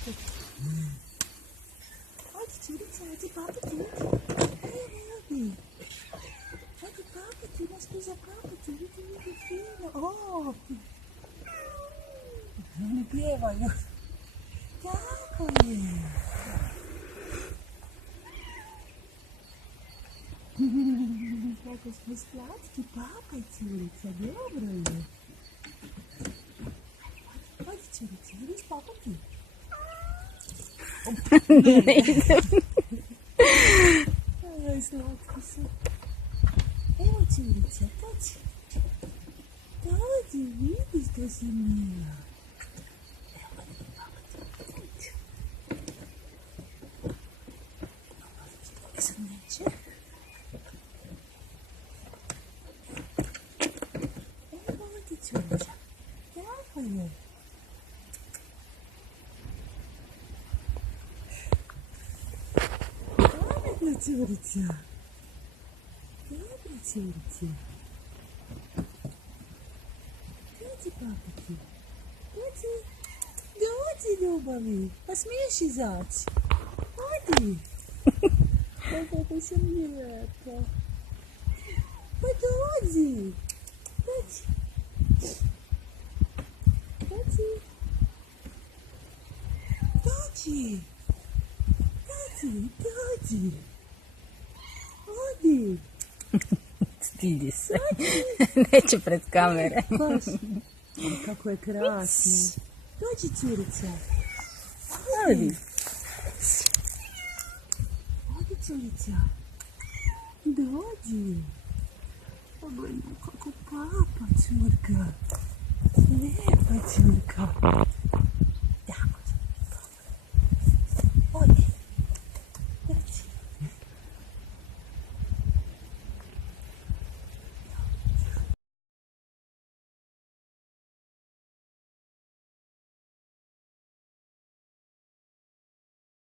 Hadi Curica, hadi papati. Hadi. Hadi papati, ma scusa papati, vedi fino. Oh! Non mi pievano. Dai! Какой сладкий папа, Тюрица, добрый. Hadi Türica, видишь папу ты? Ай, сладкий сын. Эва Тюрица, Тати. Тати, видишь, что семья? Тюрица, дякую. Правильно, Тюрица? Добре, Тюрица? Доді, папаки? Доді, любові? Посмієшся? Доді? Какая семья-то? Доді? Доді? Доді? Dođi! Dođi! Odi! Stidi se. Neće pred kamere. Baš. Kako je krasno. Dođi, Curica. Odi. Odi, Curica. Dođi. Pogledaj kako papa, curka. Lijepa curka.